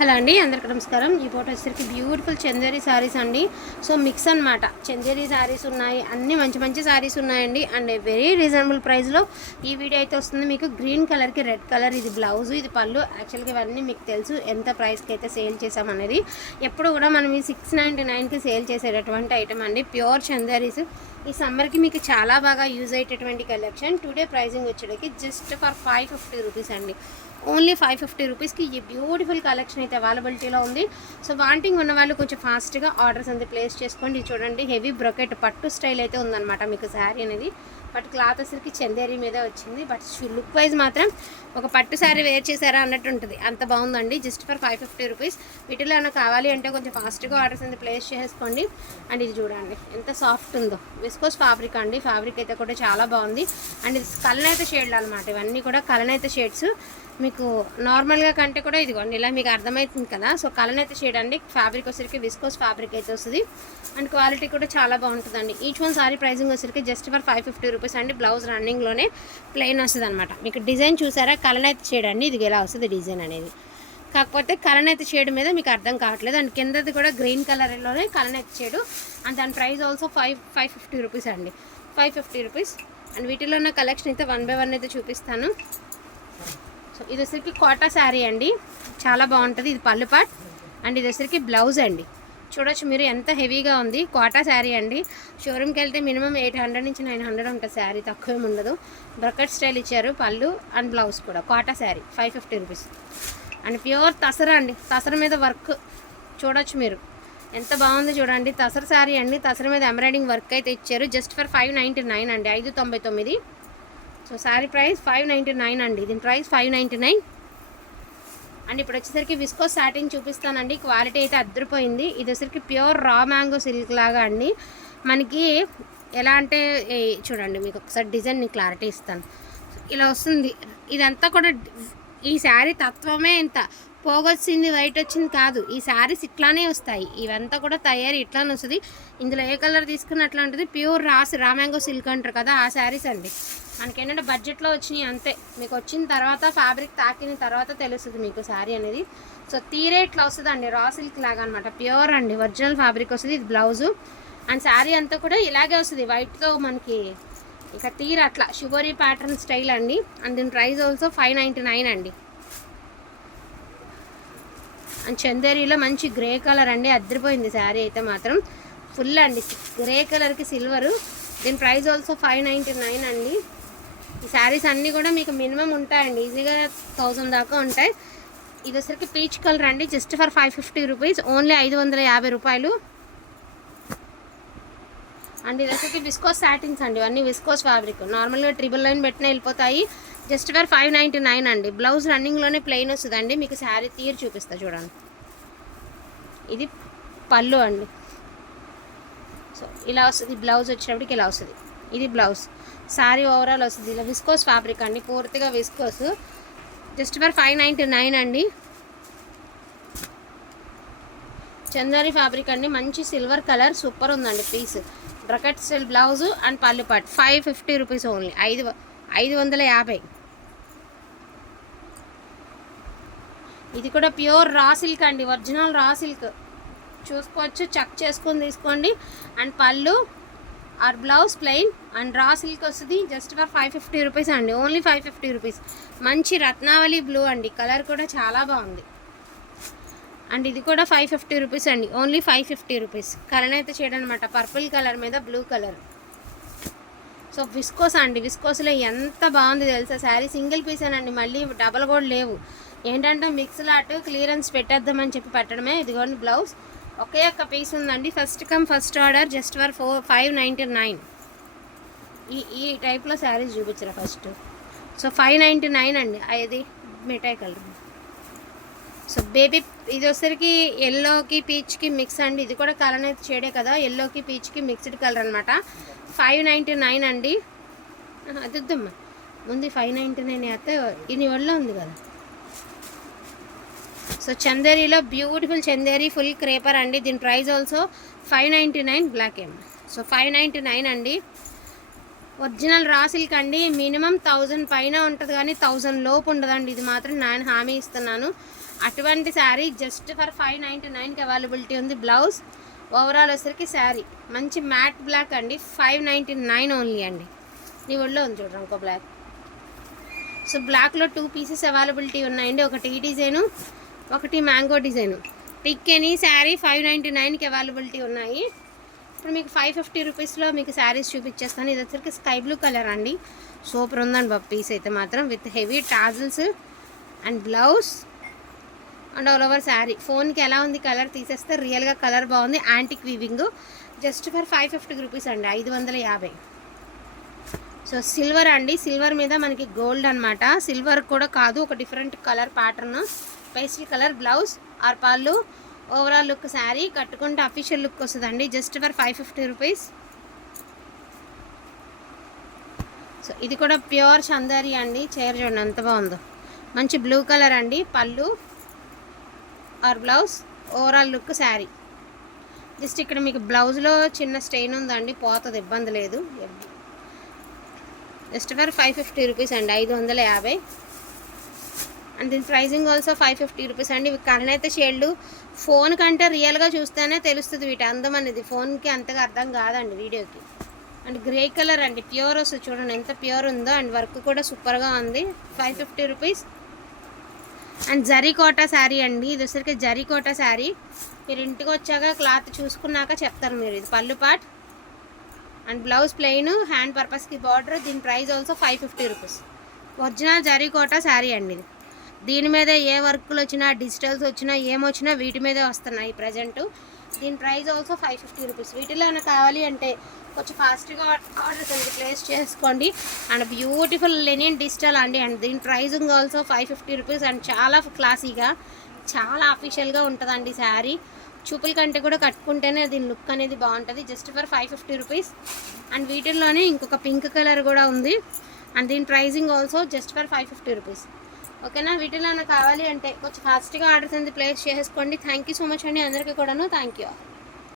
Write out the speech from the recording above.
Hello అండి అందరికి నమస్కారం. ఈ ఫోటో వచ్చేసరికి బ్యూటిఫుల్ చందేరి శారీస్ అండి. సో మిక్స్ అన్నమాట. చందేరి శారీస్ ఉన్నాయి అన్ని మంచి మంచి శారీస్ ఉన్నాయండి. అండ్ వెరీ రీజనబుల్ ప్రైస్లో ఈ వీడియో అయితే వస్తుంది. మీకు గ్రీన్ కలర్కి రెడ్ కలర్ ఇది బ్లౌజ్ ఇది పళ్ళు యాక్చువల్గా ఇవన్నీ మీకు తెలుసు ఎంత ప్రైస్కి అయితే సేల్ చేసామనేది ఎప్పుడు కూడా మనం ఈ సిక్స్ నైంటీ నైన్కి సేల్ చేసేటటువంటి ఐటమ్ అండి. ప్యూర్ చందేరీస్ ఈ సమ్మర్కి మీకు చాలా బాగా యూజ్ అయ్యేటటువంటి collection today pricing వచ్చేటకి just for five fifty rupees అండి. ఓన్లీ ఫైవ్ ఫిఫ్టీ రూపీస్కి ఈ బ్యూటిఫుల్ కలెక్షన్ అయితే అవైలబిలిటీలో ఉంది. సో వాంటింగ్ ఉన్న వాళ్ళు కొంచెం ఫాస్ట్గా ఆర్డర్స్ అనేది ప్లేస్ చేసుకోండి. ఇది చూడండి హెవీ బ్రొకెట్ పట్టు స్టైల్ అయితే ఉందన్నమాట మీకు శారీ అనేది. బట్ క్లాత్ అసలుకి చందేరి మీద వచ్చింది. బట్ లుక్ వైజ్ మాత్రం ఒక పట్టు శారీ వేర్ చేశారా అన్నట్టు ఉంటుంది. అంత బాగుందండి. Just for five fifty rupees వీటిలో ఏమైనా కావాలి అంటే కొంచెం ఫాస్ట్గా ఆర్డర్స్ అంతా ప్లేస్ చేసుకోండి. అండ్ ఇది చూడండి ఎంత సాఫ్ట్ ఉందో. విస్కోస్ ఫ్యాబ్రిక్ అండి. ఫ్యాబ్రిక్ అయితే కూడా చాలా బాగుంది. అండ్ ఇది కలనైతే షేడ్లు అనమాట ఇవన్నీ కూడా కలనైతే షేడ్స్ మీకు నార్మల్గా కంటే కూడా ఇదిగోండి ఇలా మీకు అర్థమవుతుంది కదా. సో కలనైతే షేడ్ అండి ఫ్యాబ్రిక్ వచ్చరికి విస్కోస్ ఫ్యాబ్రిక్ అయితే వస్తుంది. అండ్ క్వాలిటీ కూడా చాలా బాగుంటుందండి. ఈచ్ వన్ సారీ ప్రైసింగ్ వచ్చరికి just for five fifty rupees అండి. బ్లౌజ్ రన్నింగ్లోనే ప్లెయిన్ వస్తుంది అనమాట మీకు డిజైన్ చూసారా? కలనైతే షేడ్ అండి ఇది ఎలా వస్తుంది డిజైన్ అనేది. కాకపోతే కలనైతే షేడ్ మీద మీకు అర్థం కావట్లేదు. అండ్ కిందది కూడా గ్రీన్ కలర్లోనే కలనైతే షేడు అండ్ దాని price also five five fifty rupees అండి. ఫైవ్ ఫిఫ్టీ రూపీస్ అండ్ వీటిలో ఉన్న కలెక్షన్ అయితే వన్ బై వన్ అయితే చూపిస్తాను. సో ఇది వచ్చరికి కోటా శారీ అండి. చాలా బాగుంటుంది. ఇది పళ్ళు పాట్ అండ్ ఇది వచ్చరికి బ్లౌజ్ అండి. చూడొచ్చు మీరు ఎంత హెవీగా ఉంది. కోటా శారీ అండి. షోరూమ్కి వెళ్తే మినిమం ఎయిట్ హండ్రెడ్ నుంచి నైన్ హండ్రెడ్ ఉంటుంది శారీ. తక్కువ ఉండదు. బ్రకెట్ స్టైల్ ఇచ్చారు. పళ్ళు అండ్ బ్లౌజ్ కూడా. Kota sari. Five fifty rupees. And pure tussar అండి. తసర మీద వర్క్. చూడొచ్చు మీరు. ఎంత బాగుంది చూడండి. తసర శారీ అండి. తసర మీద ఎంబ్రాయిడింగ్ వర్క్ అయితే ఇచ్చారు. Just for five ninety nine అండి. ఐదు తొంభై తొమ్మిది. So sari price five ninety nine అండి. దీని price five ninety nine and ఇప్పుడు వచ్చేసరికి విస్కో సాటిన్ చూపిస్తానండి. క్వాలిటీ అయితే అద్దరిపోయింది. ఇది వచ్చేసరికి ప్యూర్ రా మ్యాంగో సిల్క్ లాగా అండి. మనకి ఎలా అంటే చూడండి మీకు ఒకసారి డిజైన్ నేను క్లారిటీ ఇస్తాను. ఇలా వస్తుంది. ఇదంతా కూడా ఈ శారీ తత్వమే ఇంత. పోగొచ్చింది వైట్ వచ్చింది కాదు. ఈ శారీస్ ఇట్లానే వస్తాయి. ఇవంతా కూడా తయారీ ఇట్లానే వస్తుంది. ఇందులో ఏ కలర్ తీసుకున్న అట్లా ఉంటుంది ప్యూర్ రాసి రామ్యాంగో సిల్క్ అంటారు కదా ఆ శారీస్ అండి. మనకి ఏంటంటే బడ్జెట్లో వచ్చినాయి అంతే. మీకు వచ్చిన తర్వాత ఫ్యాబ్రిక్ తాకిన తర్వాత తెలుస్తుంది మీకు శారీ అనేది. సో తీరే ఇట్లా వస్తుంది అండి రా సిల్క్ లాగా అనమాట ప్యూర్ అండి. ఒరిజినల్ ఫ్యాబ్రిక్ వస్తుంది. ఇది బ్లౌజు. అండ్ శారీ అంతా కూడా ఇలాగే వస్తుంది. వైట్తో మనకి ఇక తీర అట్లా. షుగరీ ప్యాటర్న్ స్టైల్ అండి. అండ్ దీని price also five ninety nine అండి. అండ్ చందేరీలో మంచి గ్రే కలర్ అండి అద్దరిపోయింది శారీ అయితే మాత్రం. ఫుల్ అండి గ్రే కలర్కి సిల్వరు దీని price also five ninety nine అండి. ఈ శారీస్ అన్నీ కూడా మీకు మినిమం ఉంటాయండి ఈజీగా థౌజండ్ దాకా ఉంటాయి. ఇది వచ్చరికి పీచ్ కలర్ అండి just for five fifty rupees only ఐదు వందల యాభై రూపాయలు. అండ్ ఇది విస్కోస్ సాటిన్స్ అండి ఇవన్నీ విస్కోస్ ఫ్యాబ్రిక్ నార్మల్గా ట్రిబుల్ లైన్ పెట్టిన వెళ్ళిపోతాయి. Just for five ninety nine అండి. బ్లౌజ్ రన్నింగ్లోనే ప్లెయిన్ వస్తుందండి. మీకు శారీ తీరు చూపిస్తా చూడండి. ఇది పళ్ళు అండి. సో ఇలా వస్తుంది. బ్లౌజ్ వచ్చినప్పటికి ఇలా వస్తుంది. ఇది బ్లౌజ్ శారీ ఓవరాల్ వస్తుంది. ఇలా విస్కోస్ ఫ్యాబ్రిక్ అండి. పూర్తిగా viscose just for five ninety nine అండి. చందారి ఫ్యాబ్రిక్ అండి. మంచి సిల్వర్ కలర్ సూపర్ ఉందండి. Piece bracket style blouse and పళ్ళు పట్. ఫైవ్ ఫిఫ్టీ రూపీస్ ఓన్లీ ఐదు ఐదు వందల యాభై. ఇది కూడా ప్యూర్ రా సిల్క్ అండి. ఒరిజినల్ రా సిల్క్ చూసుకోవచ్చు చెక్ చేసుకొని తీసుకోండి. అండ్ పళ్ళు or blouse plain and raw silk వస్తుంది. Just for five fifty rupees అండి. ఓన్లీ ఫైవ్ ఫిఫ్టీ రూపీస్ మంచి రత్నావళి బ్లూ అండి. కలర్ కూడా చాలా బాగుంది. అండ్ ఇది కూడా ఫైవ్ ఫిఫ్టీ రూపీస్ అండి. Only five fifty rupees. Colour అయితే చేయడం అనమాట పర్పుల్ కలర్ మీద బ్లూ కలర్. సో విస్కోస్ అండి. విస్కోస్లో ఎంత బాగుంది తెలుసా? శారీ సింగిల్ పీసేనండి మళ్ళీ డబల్ కూడా లేవు. ఏంటంటే మిక్స్ లాట్ క్లియరెన్స్ పెట్టేద్దామని చెప్పి పెట్టడమే. ఇదిగోండి బ్లౌజ్. ఒకే ఒక్క పీస్ ఉందండి. First come first order. Just for four five ninety nine. ఈ ఈ టైప్లో శారీస్ చూపించరా first? So five ninety nine అండి. అది మిఠాయి కలర్. సో బేబీ ఇది వచ్చరికి ఎల్లోకి పీచ్కి మిక్స్ అండి. ఇది కూడా కలర్ అయితే షేడే కదా. ఎల్లోకి పీచ్కి మిక్స్డ్ కలర్ అనమాట ఫైవ్ నైంటీ నైన్ అండి. ఆహా, అది ముందు ఫైవ్ నైంటీ నైన్ అయితే ఇది ఒళ్ళో ఉంది కదా. సో చందేరీలో బ్యూటిఫుల్ చందేరి ఫుల్ క్రేపర్ అండి. దీని price also five ninety nine black ఏం సో ఫైవ్ నైంటీ నైన్ అండి. ఒరిజినల్ రా సిల్క్ అండి. మినిమం థౌజండ్ పైన ఉంటుంది కానీ థౌజండ్ లోపు ఉండదండి. ఇది మాత్రం నేను హామీ ఇస్తున్నాను. అటువంటి sari just for five ninety నైన్కి అవైలబిలిటీ ఉంది బ్లౌజ్ ఓవరాల్ వచ్చరికి శారీ. మంచి మ్యాట్ బ్లాక్ అండి. ఫైవ్ నైంటీ నైన్ ఓన్లీ అండి. నీ ఒళ్ళో ఉంది చూడరా ఇంకో బ్లాక్ సో బ్లాక్లో టూ పీసెస్ అవైలబిలిటీ ఉన్నాయండి. ఒకటి ఈ డిజైను ఒకటి mango design pick any sari five ninety నైన్కి అవైలబిలిటీ ఉన్నాయి. ఇప్పుడు మీకు ఫైవ్ ఫిఫ్టీ రూపీస్లో మీకు శారీస్ చూపించేస్తాను. ఇది వచ్చరికి స్కై బ్లూ కలర్ అండి. సూపర్ ఉందండి బాబు పీస్ అయితే మాత్రం. With heavy tassels and blouse and all over sari. ఫోన్కి ఎలా ఉంది కలర్ తీసేస్తే రియల్గా కలర్ బాగుంది. Antique weaving. Just for five fifty rupees అండి. ఐదు వందల యాభై. సో సిల్వర్ అండి. సిల్వర్ మీద మనకి గోల్డ్ అనమాట సిల్వర్ కూడా కాదు ఒక different colour pattern. Pastel colour blouse or పాళ్ళు ఓవరాల్ లుక్ శారీ కట్టుకుంటే అఫీషియల్ లుక్ వస్తుందండి. Just for five fifty rupees. So ఇది కూడా ప్యూర్ చందరి అండి. చీర చూడండి ఎంత బాగుందో. మంచి బ్లూ కలర్ అండి. పళ్ళు or blouse overall look sari. Just ఇక్కడ మీకు బ్లౌజ్లో చిన్న స్టెయిన్ ఉందండి పోతుంది ఇబ్బంది లేదు. Just for five fifty rupees అండి ఐదు వందల యాభై. అండ్ దీని pricing also five fifty rupees అండి. ఇవి అయితే షేళ్ళు ఫోన్ కంటే రియల్గా చూస్తేనే తెలుస్తుంది వీటి అందం అనేది. ఫోన్కి అంతగా అర్థం కాదండి వీడియోకి. అండ్ గ్రే కలర్ అండి ప్యూర్ వస్తుంది చూడండి ఎంత ప్యూర్ ఉందో. అండ్ వర్క్ కూడా సూపర్గా ఉంది. Five fifty rupees. And zari Kota sari అండి. ఇది వచ్చరికి జరీ కోటా శారీ. మీరు ఇంటికి వచ్చాక క్లాత్ చూసుకున్నాక చెప్తారు మీరు. ఇది పళ్ళు pot and blouse plain hand పర్పస్కి బార్డర్ దీని price also five fifty rupees original zari Kota sari అండి ఇది. దీని మీద ఏ వర్క్లు వచ్చినా డిజిటల్స్ వచ్చినా ఏమొచ్చినా వీటి మీదే వస్తున్నాయి ప్రజెంటు దీని price also five fifty rupees వీటిలో ఏమైనా కావాలి అంటే కొంచెం ఫాస్ట్గా ఆర్డర్స్ అనేది ప్లేస్ చేసుకోండి. అండ్ బ్యూటిఫుల్ లెనియన్ డిజిటల్ అండి. అండ్ దీని pricing also five fifty rupees and చాలా క్లాసీగా చాలా అఫీషియల్గా ఉంటుందండి శారీ. చూపుల కంటే కూడా కట్టుకుంటేనే దీని లుక్ అనేది బాగుంటుంది. Just for five fifty rupees and వీటిల్లోనే ఇంకొక పింక్ కలర్ కూడా ఉంది. అండ్ దీని pricing also just for five fifty rupees ఓకేనా? వీటిలో కావాలి అంటే కొంచెం ఫాస్ట్గా ఆర్డర్స్ అనేది ప్లేస్ చేసుకోండి థ్యాంక్ యూ సో మచ్ అండి. అందరికీ కూడాను. Thank you